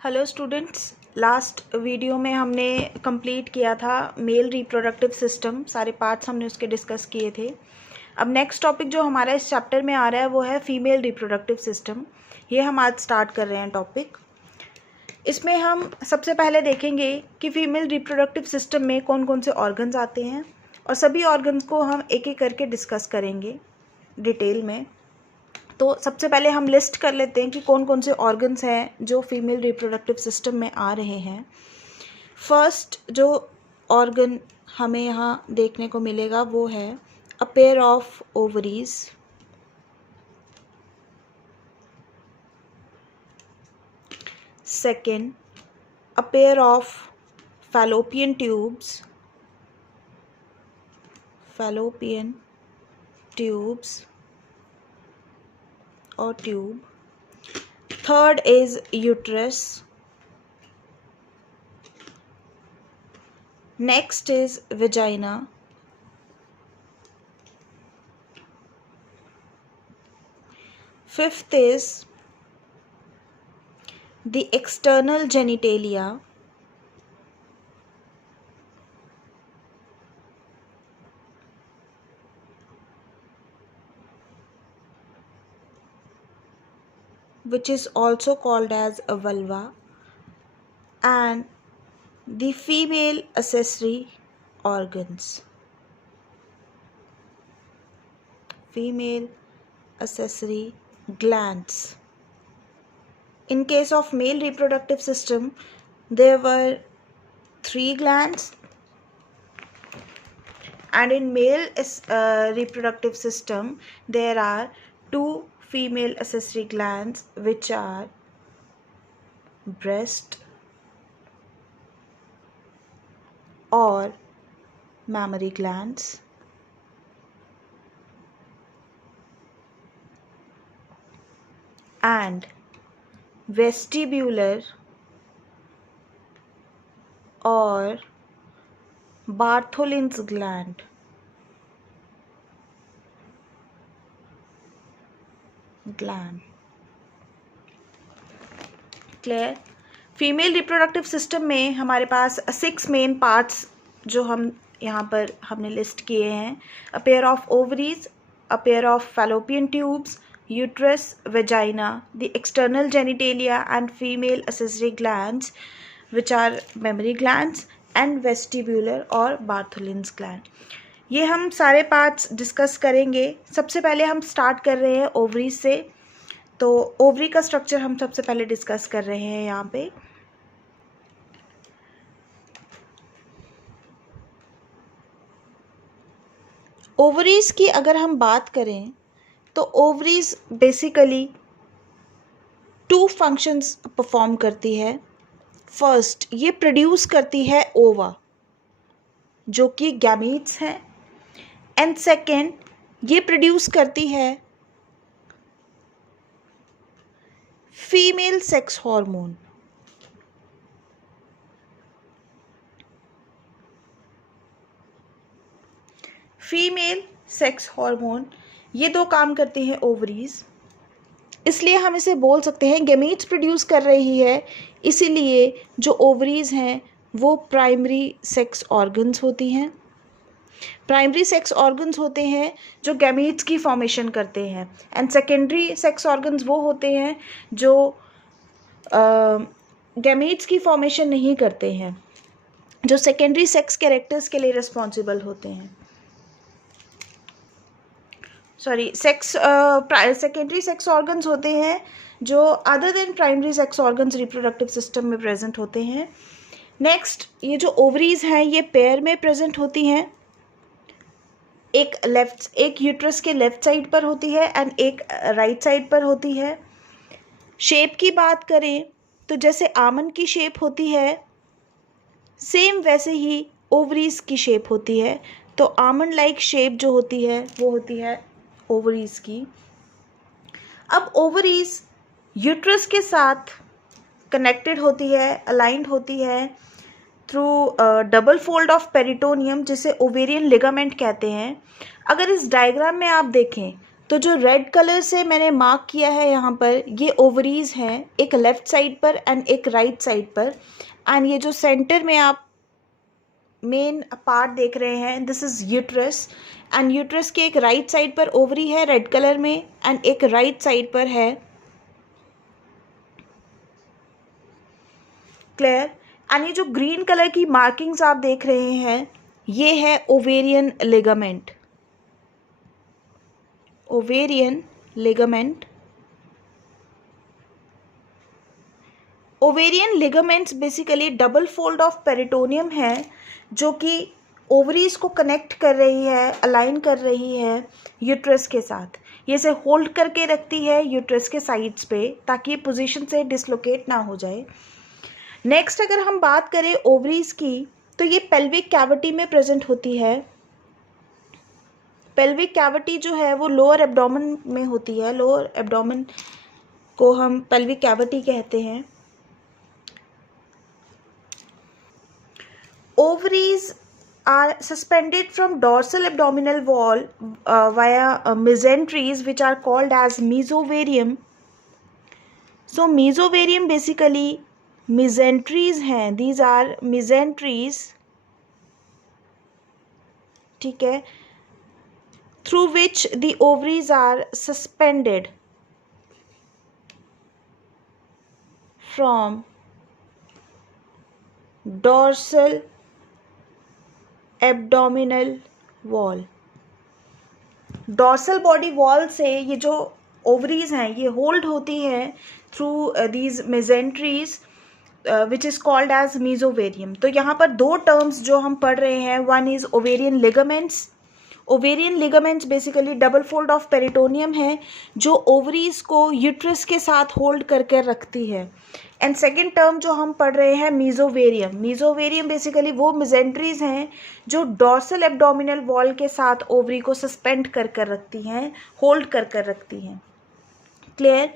Hello students, last video में हमने complete किया था मेल रिप्रोडक्टिव सिस्टम। सारे पार्ट्स हमने उसके डिस्कस किए थे। अब नेक्स्ट टॉपिक जो हमारा इस चैप्टर में आ रहा है वो है फीमेल रिप्रोडक्टिव सिस्टम। ये हम आज स्टार्ट कर रहे हैं टॉपिक। इसमें हम सबसे पहले देखेंगे कि फीमेल रिप्रोडक्टिव सिस्टम में कौन कौन से ऑर्गन्स आते हैं और सभी ऑर्गन्स को हम एक एक करके डिस्कस करेंगे डिटेल में। तो सबसे पहले हम लिस्ट कर लेते हैं कि कौन कौन से ऑर्गन्स हैं जो फीमेल रिप्रोडक्टिव सिस्टम में आ रहे हैं। फर्स्ट जो ऑर्गन हमें यहाँ देखने को मिलेगा वो है a pair of ovaries. Second, a pair of fallopian tubes. और tube. Third is uterus. Next is vagina. Fifth is the external genitalia. Which is also called as a vulva, and the female accessory organs. Female accessory glands. In case of male reproductive system, there were 3 glands, and in male reproductive system there are 2 female accessory glands, which are breast or mammary glands, and vestibular or Bartholin's gland. Clear. Female reproductive system में हमारे पास 6 main parts जो हम यहाँ पर हमने list किए हैं। अ pair of ovaries, a pair of fallopian tubes, uterus, vagina, the external genitalia and female accessory glands which are mammary glands, and vestibular और Bartholin's gland। ये हम सारे पार्ट्स डिस्कस करेंगे। सबसे पहले हम स्टार्ट कर रहे हैं ओवरी से। तो ओवरी का स्ट्रक्चर हम सबसे पहले डिस्कस कर रहे हैं यहाँ पे। ओवरीज की अगर हम बात करें तो ओवरीज बेसिकली 2 फंक्शंस परफॉर्म करती है। फर्स्ट, ये प्रोड्यूस करती है ओवा जो कि गैमीट्स हैं, एंड सेकेंड, ये प्रोड्यूस करती है female sex hormone. Female sex hormone, ये 2 काम करते हैं ओवरीज। इसलिए हम इसे बोल सकते हैं गैमीट्स प्रोड्यूस कर रही है, इसीलिए जो ओवरीज हैं वो प्राइमरी सेक्स ऑर्गन्स होती हैं। प्राइमरी सेक्स ऑर्गन्स होते हैं जो गैमीट्स की फॉर्मेशन करते हैं, एंड सेकेंडरी सेक्स ऑर्गन्स वो होते हैं जो गैमीट्स की फॉर्मेशन नहीं करते हैं, जो सेकेंडरी सेक्स कैरेक्टर्स के लिए रिस्पॉन्सिबल होते हैं। सेकेंडरी सेक्स ऑर्गन्स होते हैं जो other than primary sex organs reproductive system में प्रेजेंट होते हैं। नेक्स्ट, ये जो ओवरीज हैं ये पेयर में प्रेजेंट होती हैं। एक यूट्रस के लेफ्ट साइड पर होती है एंड एक राइट साइड पर होती है। शेप की बात करें तो जैसे आमंड की शेप होती है, सेम वैसे ही ओवरीज की शेप होती है। तो आमंड लाइक शेप जो होती है वो होती है ओवरीज की। अब ओवरीज यूट्रस के साथ कनेक्टेड होती है, अलाइंड होती है through double fold of peritoneum, जिसे ओवेरियन लिगामेंट कहते हैं। अगर इस डायग्राम में आप देखें तो जो रेड कलर से मैंने मार्क किया है यहाँ पर, ये ओवरीज हैं, एक लेफ्ट साइड पर एंड एक राइट साइड पर। एंड ये जो सेंटर में आप मेन पार्ट देख रहे हैं, this is uterus. And uterus के एक राइट साइड पर ओवरी है रेड कलर में एंड एक राइट साइड पर है, क्लियर। एंड ये जो ग्रीन कलर की मार्किंग्स आप देख रहे हैं, ये है ovarian ligament. Ovarian ligament, ovarian ligaments basically double fold of peritoneum है, जो कि ओवरीज को कनेक्ट कर रही है, अलाइन कर रही है यूट्रस के साथ। ये इसे होल्ड करके रखती है यूट्रस के साइड्स पे, ताकि ये पोजीशन से डिसलोकेट ना हो जाए। नेक्स्ट अगर हम बात करें ओवरीज की, तो ये पेल्विक कैविटी में प्रेजेंट होती है। पेल्विक कैविटी जो है वो लोअर एब्डोमेन में होती है, लोअर एब्डोमेन को हम पेल्विक कैविटी कहते हैं। Ovaries are suspended from dorsal abdominal wall via mesenteries, which are called as mesovarium. So mesovarium basically mesenteries हैं, these are mesenteries, ठीक है, through which the ovaries are suspended from dorsal abdominal wall. Dorsal body wall से ये जो ovaries हैं ये hold होती हैं through these mesenteries which is called as mesovarium. तो यहाँ पर दो टर्म्स जो हम पढ़ रहे हैं, one is ovarian ligaments. Ovarian ligaments basically double fold of peritoneum है, जो ओवरीज को यूट्रस के साथ होल्ड करके रखती है। एंड सेकेंड टर्म जो हम पढ़ रहे हैं मीजोवेरियम, मीजोवेरियम बेसिकली वो मेजेंट्रीज हैं जो डॉर्सल एब्डोमिनल वॉल के साथ ओवरी को सस्पेंड कर कर रखती हैं, होल्ड कर कर रखती हैं, क्लियर।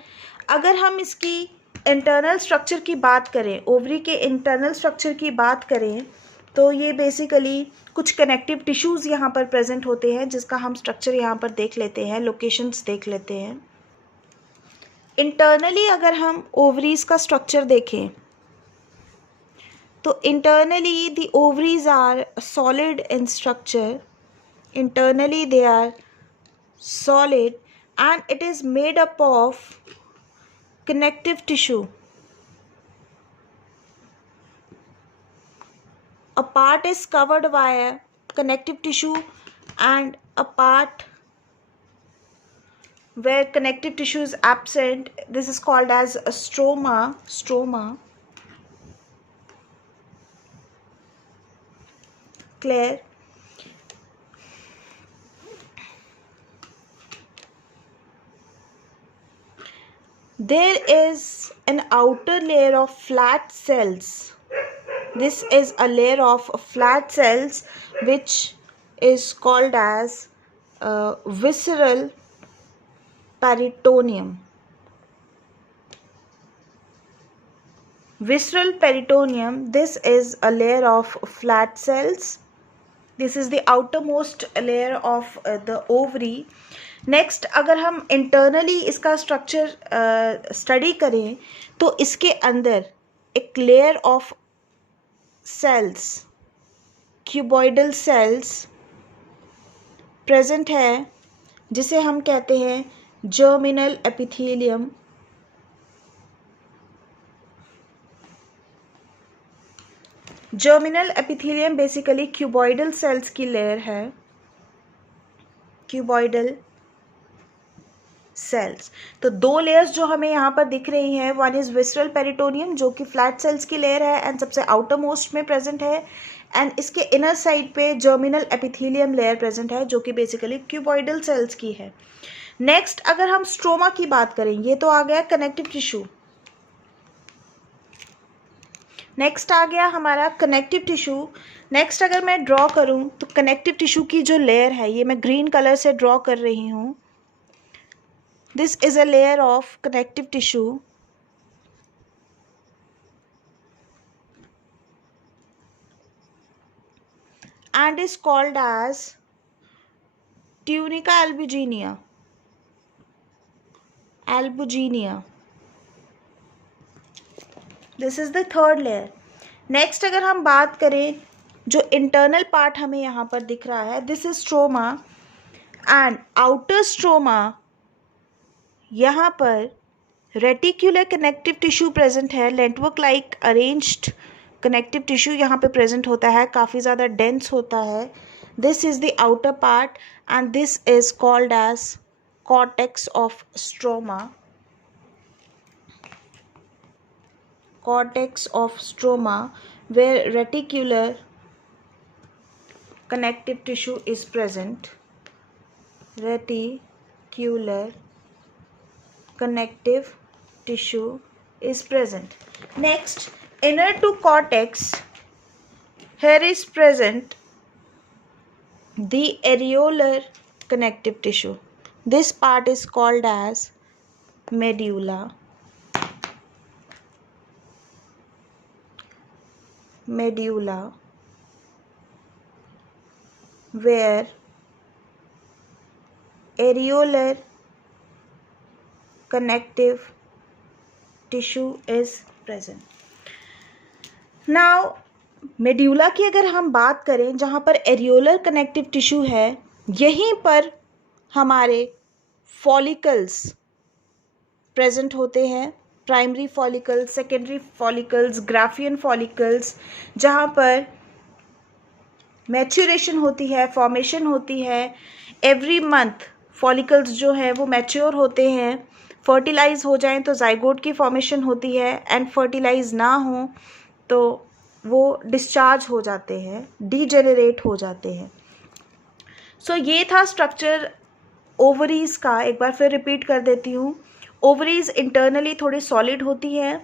अगर हम इसकी इंटरनल स्ट्रक्चर की बात करें, ओवरी के इंटरनल स्ट्रक्चर की बात करें, तो ये बेसिकली कुछ कनेक्टिव टिश्यूज़ यहाँ पर प्रेजेंट होते हैं, जिसका हम स्ट्रक्चर यहाँ पर देख लेते हैं, लोकेशंस देख लेते हैं। इंटरनली अगर हम ओवरीज का स्ट्रक्चर देखें, तो internally the ovaries are solid in structure, internally they are solid and it is made up of connective tissue. A part is covered by connective tissue and a part where connective tissue is absent, this is called as a stroma. Clear? There is an outer layer of flat cells. This is a layer of flat cells which is called as visceral peritoneum. Visceral peritoneum, this is a layer of flat cells. This is the outermost layer of the ovary. Next अगर हम internally इसका structure study करें, तो इसके अंदर एक layer of cells, cuboidal cells present है, जिसे हम कहते हैं germinal epithelium. Germinal epithelium basically cuboidal cells की लेयर है, क्यूबॉइडल सेल्स। तो दो लेयर्स जो हमें यहाँ पर दिख रही हैं, वन इज विसरल पेरिटोनियम जो कि फ्लैट सेल्स की लेयर है एंड सबसे आउटर मोस्ट में प्रेजेंट है, एंड इसके इनर साइड पे जर्मिनल एपिथेलियम लेयर प्रेजेंट है जो कि बेसिकली क्यूबॉइडल सेल्स की है। नेक्स्ट अगर हम स्ट्रोमा की बात करें, ये तो आ गया कनेक्टिव टिश्यू। नेक्स्ट आ गया हमारा कनेक्टिव टिश्यू। नेक्स्ट अगर मैं ड्रॉ करूँ तो कनेक्टिव टिश्यू की जो लेयर है, ये मैं ग्रीन कलर से ड्रॉ कर रही हूँ। This is a layer of connective tissue and is called as tunica albuginea. Albuginea, this is the third layer. Next अगर हम बात करें, जो इंटरनल पार्ट हमें यहाँ पर दिख रहा है, this is stroma and outer stroma, यहाँ पर रेटिकुलर कनेक्टिव टिश्यू प्रेजेंट है, network like arranged connective tissue यहाँ पे प्रेजेंट होता है, काफ़ी ज़्यादा डेंस होता है। This is the outer part and this is called as cortex of stroma, cortex of stroma, where reticular connective tissue is present, reticular connective tissue is present. Next, inner to cortex, here is present the areolar connective tissue. This part is called as medulla. Medulla, where areolar connective tissue is present. Now, medulla की अगर हम बात करें, जहाँ पर areolar connective tissue है, यहीं पर हमारे फॉलिकल्स प्रेजेंट होते हैं, primary follicles, secondary follicles, Graafian follicles, जहाँ पर मैच्योरेशन होती है, फॉर्मेशन होती है। एवरी मंथ फॉलिकल्स जो है वो मैच्योर होते हैं, फर्टिलाइज हो जाएं तो जाइगोट की फॉर्मेशन होती है, एंड फर्टिलाइज ना हो तो वो डिस्चार्ज हो जाते हैं, डीजेनरेट हो जाते हैं। सो ये था स्ट्रक्चर ओवरीज का। एक बार फिर रिपीट कर देती हूँ। ओवरीज इंटरनली थोड़ी सॉलिड होती है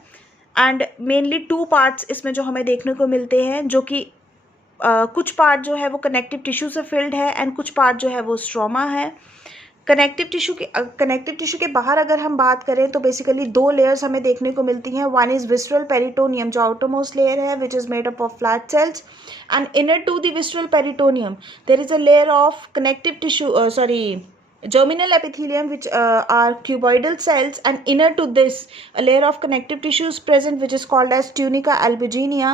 एंड मेनली टू पार्ट्स इसमें जो हमें देखने को मिलते हैं, जो कि कुछ पार्ट जो है वो कनेक्टिव टिश्यू से फिल्ड है एंड कुछ पार्ट जो है वो स्ट्रोमा है। कनेक्टिव टिश्यू के बाहर अगर हम बात करें तो बेसिकली दो लेयर्स हमें देखने को मिलती हैं। वन इज विस्ट्रल पेरिटोनियम, जो आउटरमोस्ट लेयर है, which is made up of flat cells, and inner to the visceral peritoneum there is a layer of connective tissue, germinal epithelium, which are cuboidal cells, and inner to this a layer of connective tissue is present, which is called as tunica albuginea.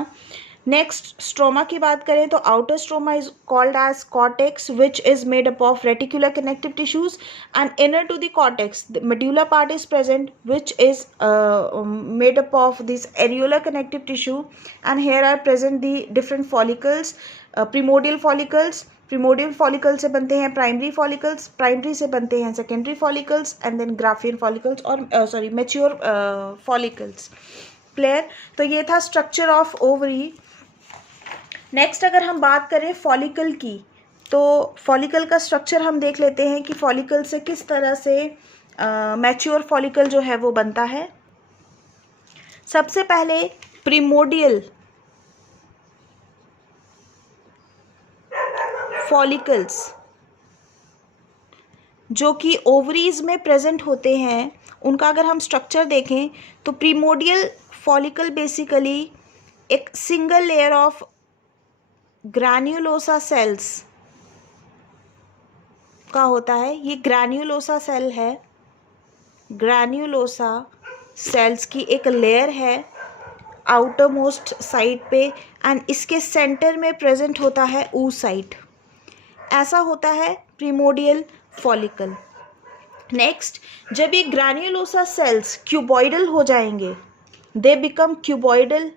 Next, stroma की बात करें तो outer stroma is called as cortex, which is made up of reticular connective tissues, and inner to the cortex the medulla part is present, which is made up of this areolar connective tissue, and here are present the different follicles, primordial follicles, primordial follicle से बनते हैं primary follicles, primary से बनते हैं secondary follicles, and then Graafian follicles और mature follicles. Clear? तो ये था स्ट्रक्चर ऑफ ओवरी। नेक्स्ट अगर हम बात करें फॉलिकल की, तो फॉलिकल का स्ट्रक्चर हम देख लेते हैं कि फॉलिकल से किस तरह से मैच्योर फॉलिकल जो है वो बनता है। सबसे पहले प्रीमोडियल फॉलिकल्स जो कि ओवरीज में प्रेजेंट होते हैं, उनका अगर हम स्ट्रक्चर देखें तो प्रीमोडियल फॉलिकल बेसिकली एक single layer of granulosa cells का होता है। ये ग्रैन्युलोसा सेल है, ग्रैन्युलोसा सेल्स की एक लेयर है आउटर मोस्ट साइड पे, एंड इसके सेंटर में प्रेजेंट होता है oocyte। ऐसा होता है प्रीमोडियल फॉलिकल। नेक्स्ट, जब ये ग्रैन्युलोसा सेल्स क्यूबॉइडल हो जाएंगे, they become cuboidal.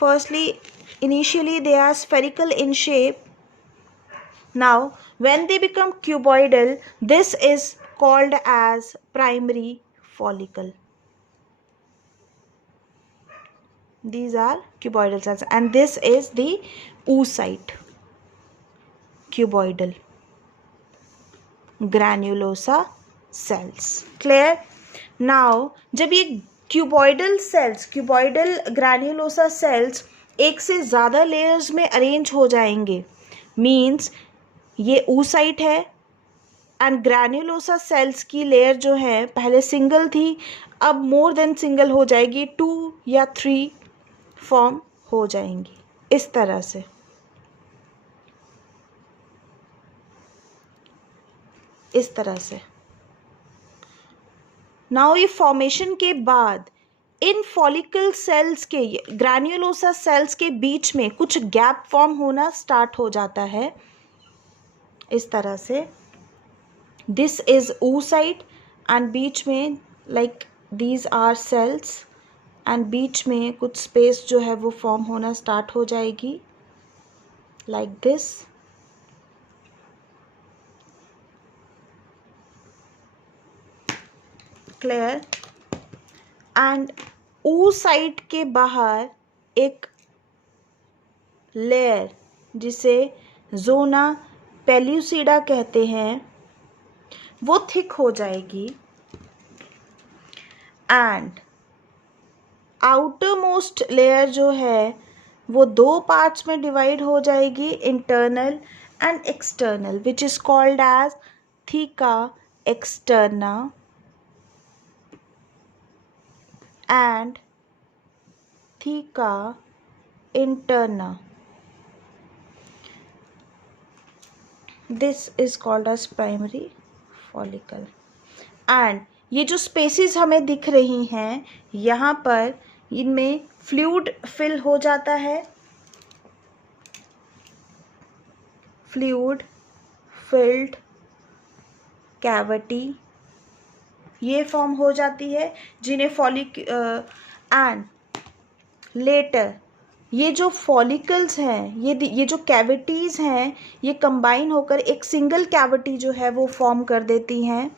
Firstly initially they are spherical in shape. Now when they become cuboidal, this is called as primary follicle. These are cuboidal cells, and this is the oocyte, cuboidal granulosa cells. Clear? Now जब ये cuboidal cells, cuboidal granulosa cells एक से ज़्यादा layers में arrange हो जाएंगे, means ये oocyte है एंड ग्रैन्युलोसा सेल्स की लेयर जो है पहले सिंगल थी, अब मोर देन सिंगल हो जाएगी, 2 या 3 फॉर्म हो जाएंगी इस तरह से। इस तरह से नाउ ये फॉर्मेशन के बाद इन फॉलिकल सेल्स के, ग्रैन्युलोसा सेल्स के बीच में कुछ गैप फॉर्म होना स्टार्ट हो जाता है इस तरह से. दिस इज oocyte एंड बीच में like these are cells and बीच में कुछ स्पेस जो है वो फॉर्म होना स्टार्ट हो जाएगी like this. Clear. And oocyte के बाहर एक लेयर जिसे जोना पेल्यूसिडा कहते हैं वो थिक हो जाएगी. एंड आउटर मोस्ट लेयर जो है वो दो पार्ट्स में डिवाइड हो जाएगी, internal and external, which is called as theca externa and theca interna. This is called as primary follicle. And ये जो स्पेसिस हमें दिख रही हैं यहाँ पर, इनमें फ्लूइड फिल हो जाता है, फ्लूइड फिल्ड कैविटी ये फॉर्म हो जाती है, जिन्हें एंड लेटर ये जो फॉलिकल्स हैं, ये जो कैविटीज़ हैं, ये कंबाइन होकर एक सिंगल कैविटी जो है वो फॉर्म कर देती हैं.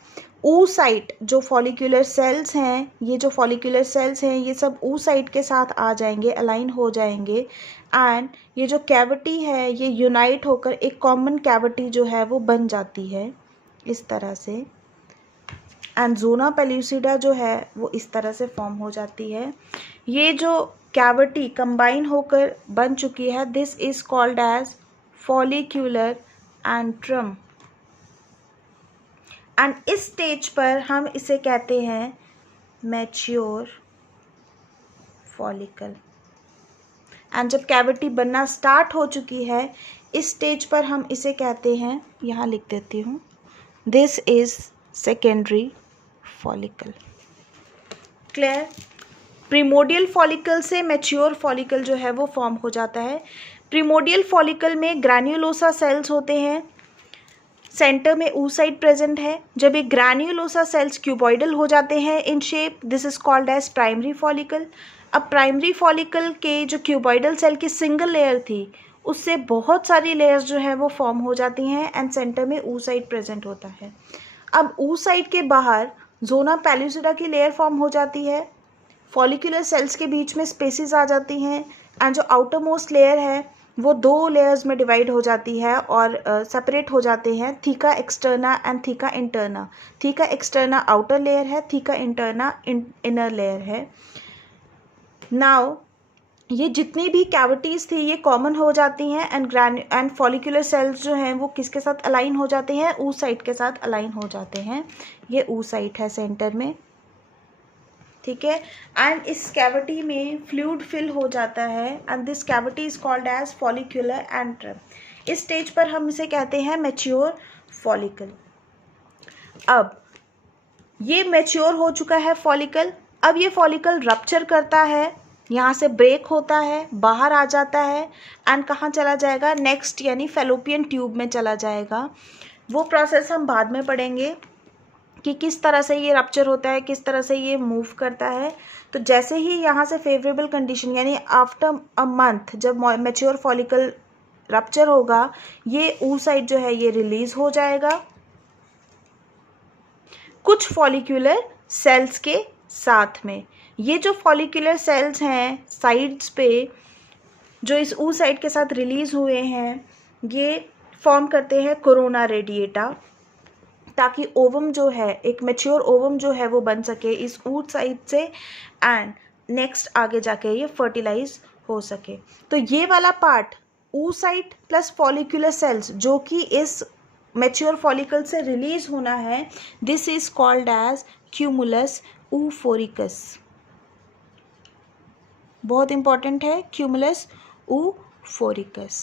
oocyte जो फॉलिकुलर सेल्स हैं, ये जो फॉलिकुलर सेल्स हैं ये सब oocyte के साथ आ जाएंगे, अलाइन हो जाएंगे. एंड ये जो कैविटी है ये यूनाइट होकर एक कॉमन कैविटी जो है वो बन जाती है इस तरह से. एंड जोना पेल्यूसिडा जो है वो इस तरह से फॉर्म हो जाती है. ये जो कैविटी कंबाइन होकर बन चुकी है, this is called as follicular antrum. And इस स्टेज पर हम इसे कहते हैं मैच्योर फॉलिकल. एंड जब कैविटी बनना स्टार्ट हो चुकी है इस स्टेज पर हम इसे कहते हैं, यहाँ लिख देती हूँ, this is secondary follicle. Clear. Primordial follicle से मैच्योर फॉलिकल जो है वो फॉर्म हो जाता है. प्रीमोडियल फॉलिकल में ग्रैन्युलोसा सेल्स होते हैं, सेंटर में oocyte प्रेजेंट है. जब ये ग्रैन्युलोसा सेल्स क्यूबॉइडल हो जाते हैं in shape, this is called as primary follicle. अब प्राइमरी फॉलिकल के जो क्यूबॉइडल सेल की सिंगल लेयर थी उससे बहुत सारी लेयर्स जो है वो फॉर्म हो जाती हैं एंड सेंटर में oocyte प्रेजेंट होता है. अब oocyte के बाहर जोना पेल्यूसिडा की लेयर फॉर्म हो जाती है, फॉलिकुलर सेल्स के बीच में स्पेसिस आ जाती हैं एंड जो आउटर मोस्ट लेयर है वो दो लेयर्स में डिवाइड हो जाती है और सेपरेट हो जाते हैं, theca externa and theca interna. Theca externa outer layer है, थीका इंटरना इनर लेयर है. नाउ ये जितनी भी कैविटीज़ थी ये कॉमन हो जाती हैं एंड फॉलिकुलर सेल्स जो हैं वो किसके साथ अलाइन हो जाते हैं, oocyte के साथ अलाइन हो जाते हैं. ये oocyte है सेंटर में, ठीक है. एंड इस कैविटी में फ्लूइड फिल हो जाता है and this cavity is called as follicular antrum. इस स्टेज पर हम इसे कहते हैं मैच्योर फॉलिकल. अब ये मैच्योर हो चुका है फॉलिकल. अब ये फॉलिकल रप्चर करता है, यहाँ से ब्रेक होता है, बाहर आ जाता है एंड कहाँ चला जाएगा, नेक्स्ट यानी फैलोपियन ट्यूब में चला जाएगा. वो प्रोसेस हम बाद में पढ़ेंगे कि किस तरह से ये रप्चर होता है, किस तरह से ये मूव करता है. तो जैसे ही यहाँ से फेवरेबल कंडीशन यानी आफ्टर अ मंथ जब मैच्योर फॉलिकल रप्चर होगा, ये oocyte जो है ये रिलीज हो जाएगा कुछ फॉलिक्यूलर सेल्स के साथ में. ये जो फॉलिक्यूलर सेल्स हैं साइड्स पे जो इस oocyte के साथ रिलीज हुए हैं, ये फॉर्म करते हैं कोरोना रेडिएटा, ताकि ओवम जो है, एक मैच्योर ओवम जो है वो बन सके इस oocyte से एंड नेक्स्ट आगे जाके ये फर्टिलाइज हो सके. तो ये वाला part oocyte plus follicular cells जो कि इस मैच्योर फॉलिकल से रिलीज होना है, this is called as cumulus oophoricus. बहुत इंपॉर्टेंट है क्यूमुलस oophoricus.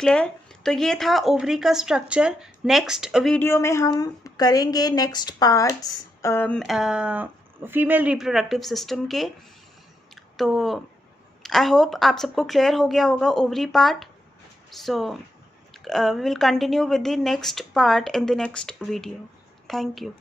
क्लियर. तो ये था ओवरी का स्ट्रक्चर. नेक्स्ट वीडियो में हम करेंगे next parts female reproductive system के। तो आई होप आप सबको क्लियर हो गया होगा ovary part. So we will continue with the next part in the next video. Thank you.